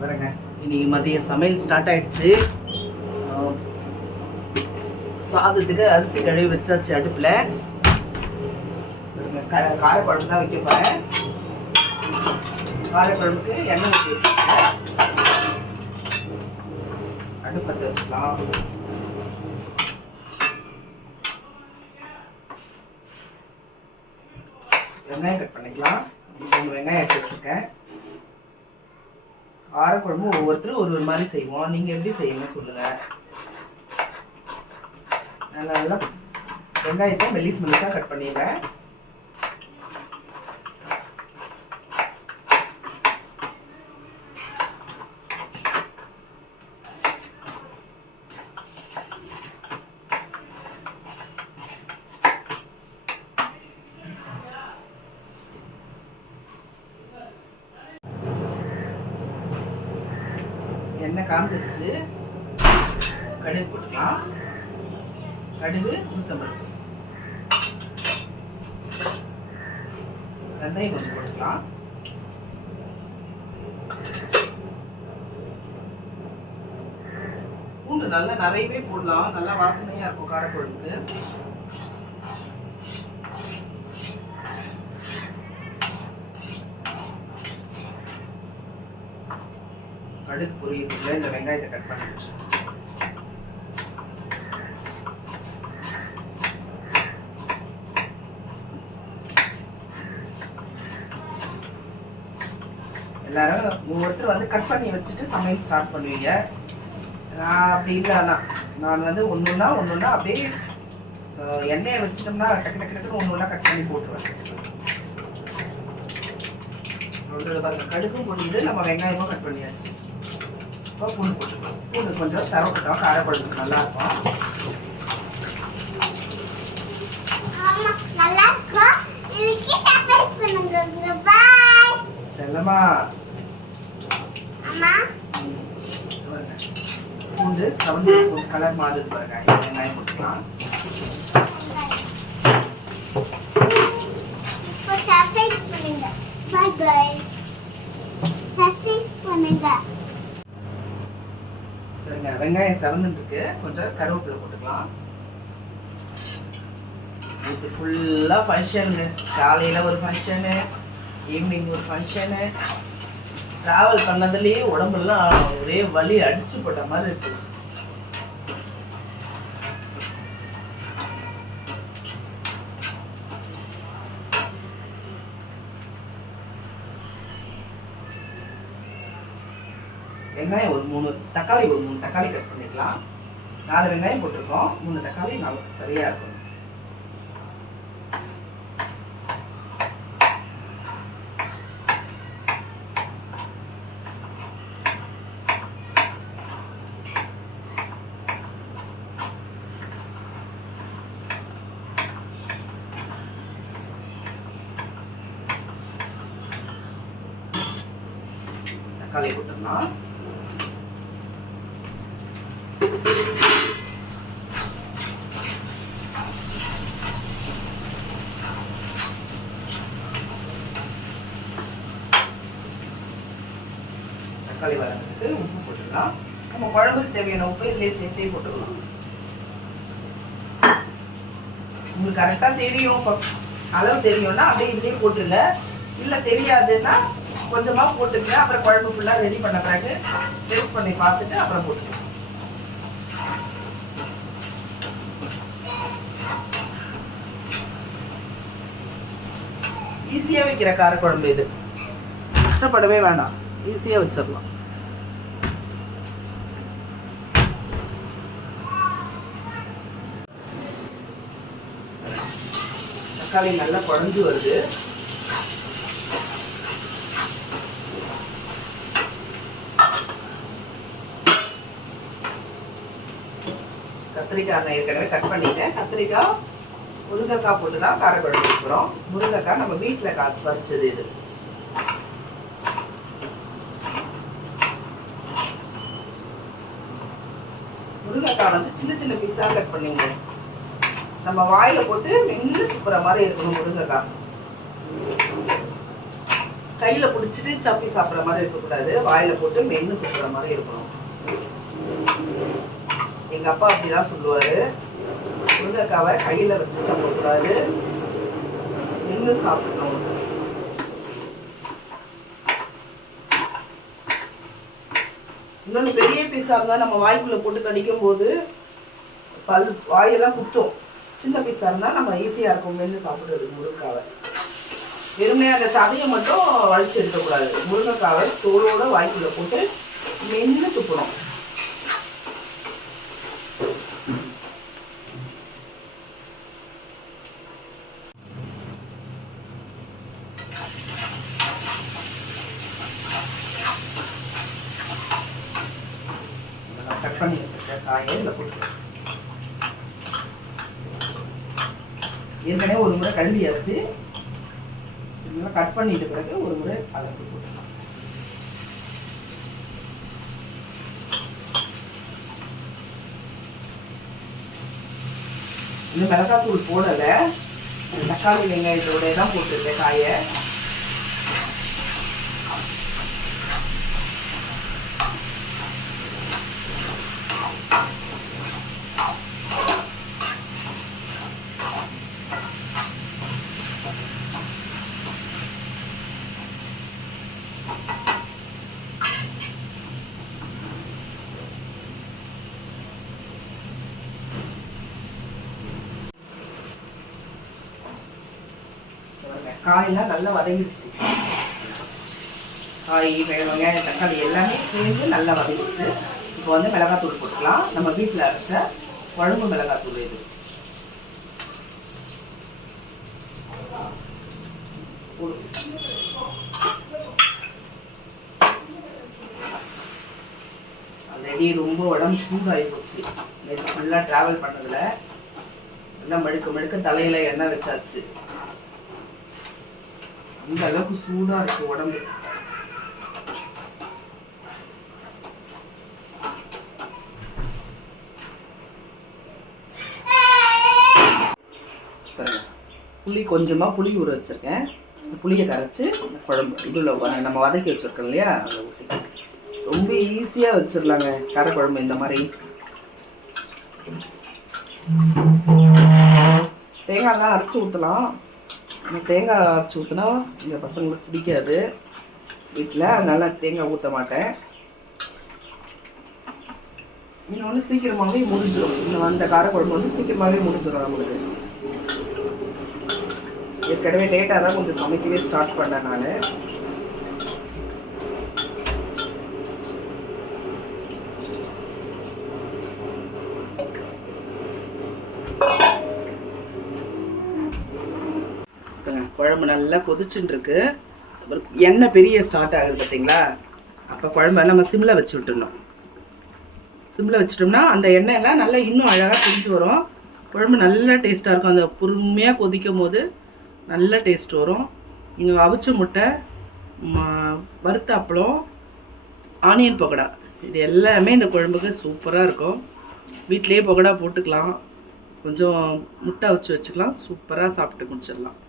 வரேங்க. இன்னைக்கு மதிய சமையல் ஸ்டார்ட் ஆயிடுச்சு. சாதத்துக்கு அரிசி கழுவி வச்சாச்சு அடுப்பில். காரக்குழம்பு தான் வைக்க போகிறேன். காரக்குழம்புக்கு எண்ணெய் ஊற்றி வச்சுருக்கேன். அடுப்பு பற்ற வச்சுக்கலாம். வெங்காயம் கட் பண்ணிக்கலாம். 3 வெங்காயம் எடுத்து வச்சுருக்கேன். காரக்குழம்பு ஒவ்வொருத்தரும் ஒரு மாதிரி செய்வோம். நீங்கள் எப்படி செய்யுங்க சொல்லுங்கள். நல்லா வெங்காயத்தை மெல்லிஸாக கட் பண்ணிடுறேன். எண்ணெய் காஞ்சிருச்சு. கடுகு போட்டுக்கலாம். கடுகு, உளுத்தம்பருப்பு, வெந்தயம் கொஞ்சம் போட்டுக்கலாம். பூண்டு நல்லா நிறையவே போடலாம். நல்லா வாசனையாக இருக்கும் காரக்குழம்புக்கு. கடுகு பொரியல இந்த வெங்காயத்தை கட் பண்ணி வச்சு எல்லாரும் ஒவ்வொருத்தர் வந்து கட் பண்ணி வச்சுட்டு சமையல் ஸ்டார்ட் பண்ணுவீங்க. நான் அப்படி இல்லைண்ணா, நான் வந்து ஒன்றுன்னா அப்படியே எண்ணெயை வச்சுட்டோம்னா டக்கு டக்கு டக்குன்னு ஒன்று கட் பண்ணி போட்டுருவேன். கடுகும் பொரியுது, நம்ம வெங்காயமும் கட் பண்ணியாச்சு. இப்போ பூண்டு போட்டுக்கலாம். பூண்டு கொஞ்சம் தரப்பட்டோம், காரக்குழம்புக்கு நல்லா இருக்கும். செல்லமா பூண்டு சவுண்டு கொஞ்சம் கலர் மாறுது பாருங்க. வெங்காயம் போட்டுக்கலாம். வெங்காயம் செவந்துருக்கு. கொஞ்சம் கருவேப்பிலை போட்டுக்கலாம். இது ஃபுல்லாக ஃபங்க்ஷனு. காலையில் ஒரு ஃபங்க்ஷனு, ஈவினிங் ஒரு ஃபங்க்ஷனு. ட்ராவல் பண்ணதுலேயே உடம்புலாம் ஒரே வலி அடிச்சு போட்ட மாதிரி இருக்குது. வெங்காயம் ஒரு 3 தக்காளி, ஒரு 3 தக்காளி கட் பண்ணிக்கலாம். 4 வெங்காயம் போட்டிருக்கோம். 3 தக்காளி சரியா இருக்கும். தக்காளி போட்டோம்னா தக்காளி வதங்கிறதுக்கு உப்பு போட்டுக்கலாம். நம்ம குழம்புக்கு தேவையான உப்பு இதிலே சேர்த்தே போட்டுக்கலாம். உங்களுக்கு கரெக்டாக தெரியும், அளவு தெரியும்னா அப்படியே இதுலேயே போட்டுருங்க. இல்லை தெரியாதுன்னா கொஞ்சமாக போட்டுங்க. அப்புறம் குழம்பு ஃபுல்லாக ரெடி பண்ண பிறகு டேஸ்ட் பண்ணி பார்த்துட்டு அப்புறம் போட்டுக்கலாம். ஈஸியாக வைக்கிற காரக்குழம்பு இது. கஷ்டப்படவே வேண்டாம், ஈஸியாக வச்சிடலாம். தக்காளி நல்லா குழஞ்சு வருது. கத்திரிக்காய் நான் ஏற்கனவே கட் பண்ணிட்டேன். கத்திரிக்காய், முருங்கைக்காய் போட்டு தான் காரக்குழம்பு வைக்கிறோம். முருங்கைக்காய் நம்ம வீட்டில் பறிச்சது இது. முருங்கைக்காய் வந்து சின்ன சின்ன பீஸாக கட் பண்ணிங்க. நம்ம வாயில் போட்டு மென்று துப்புற மாதிரி இருக்கணும் முருங்கைக்காய். கையில் பிடிச்சிட்டு சப்பி சாப்பிட்ற மாதிரி இருக்கக்கூடாது, வாயில் போட்டு மென்று கொடுக்குற மாதிரி இருக்கணும். எங்கள் அப்பா அப்படி தான் சொல்லுவார், முருங்கைக்காவை கையில் வச்சு சாப்பிடக்கூடாது, மென்று சாப்பிடணும். இன்னொன்று பெரிய பீஸாக இருந்தால் நம்ம வாய்க்குள்ளே போட்டு கடிக்கும் போது வாயெல்லாம் குத்தும். சின்ன பீஸாக இருந்தால் நம்ம ஈஸியாக இருக்கும் மென்று சாப்பிட்றது. முருங்கைக்காவை வெறுமனே அந்த சதையை மட்டும் வலிச்சு எடுக்கக்கூடாது, முருங்கைக்காவை தோலோடு வாய்க்குள்ளே போட்டு மென்று துப்பணும். கட் பண்ணி வச்சுருக்க காயை இதில் போட்டு ஏற்கனவே ஒரு முறை கழுவியாச்சு. இதெல்லாம் கட் பண்ணிட்டு பிறகு ஒரு முறை அலசி போட்டுக்கலாம். இன்னும் மிளகாத்தூள் போடலை, தக்காளி வெங்காயத்தோட தான் போட்டிருக்கேன் காயை. காயெல்லாம் நல்லா வதங்கிடுச்சு. காய் வெங்காயம் தக்காளி எல்லாமே சேர்ந்து நல்லா வதங்கிடுச்சு. இப்போ வந்து மிளகாத்தூள் போட்டுக்கலாம். நம்ம வீட்டில் அரைச்ச குழம்பு மிளகாத்தூள் இது. ஆல்ரெடி ரொம்ப உடம்பு சூடாகி போச்சு. நேற்று ஃபுல்லாக ட்ராவல் பண்ணதில் எல்லாம் மழுக்க தலையில் எண்ணெய் வச்சாச்சு. அந்த அளவுக்கு சூடாக இருக்குது உடம்பு. புளி கொஞ்சமாக புளி ஊற வச்சுருக்கேன். புளியை கரைச்சி குழம்பு இதில் நம்ம வதக்கி வச்சுருக்கோம் இல்லையா, அதில் ஊற்றி ரொம்ப ஈஸியாக வச்சிடலாங்க கரை குழம்பு. இந்த மாதிரி தேங்காய்லாம் அரைச்சி ஊற்றலாம். தேங்காய் அரைச்சி ஊற்றினா இந்த பசங்களுக்கு பிடிக்காது வீட்டில், அதனால் தேங்காய் ஊற்ற மாட்டேன். இன்னொன்று சீக்கிரமாகவே முடிஞ்சிடும். இன்னும் அந்த காரக்குழம்பு வந்து சீக்கிரமாகவே முடிஞ்சிடும் நம்மளுக்கு. ஏற்கனவே லேட்டாக தான் கொஞ்சம் சமைக்கவே ஸ்டார்ட் பண்ணேன் நான். குழம்பு நல்லா கொதிச்சுட்டு இருக்கு. எண்ணெய் பெரிய ஸ்டார்ட் ஆகுது பார்த்தீங்களா, அப்போ குழம்பு நம்ம சிம்மில் வச்சு விட்டுடணும். சிம்மில் வச்சுட்டோம்னா அந்த எண்ணெயெல்லாம் நல்லா இன்னும் அழகாக பிரிஞ்சு வரும். குழம்பு நல்லா டேஸ்ட்டாக இருக்கும். அந்த பொறுமையாக கொதிக்கும் போது நல்ல டேஸ்ட் வரும். இங்கே அவிச்ச முட்டை, வறுத்த அப்பளம், ஆனியன் பக்கோடா, இது எல்லாமே இந்த குழம்புக்கு சூப்பராக இருக்கும். வீட்டிலேயே பக்கோடா போட்டுக்கலாம், கொஞ்சம் முட்டை அவிச்சு வச்சுக்கலாம், சூப்பராக சாப்பிட்டு முடிச்சிடலாம்.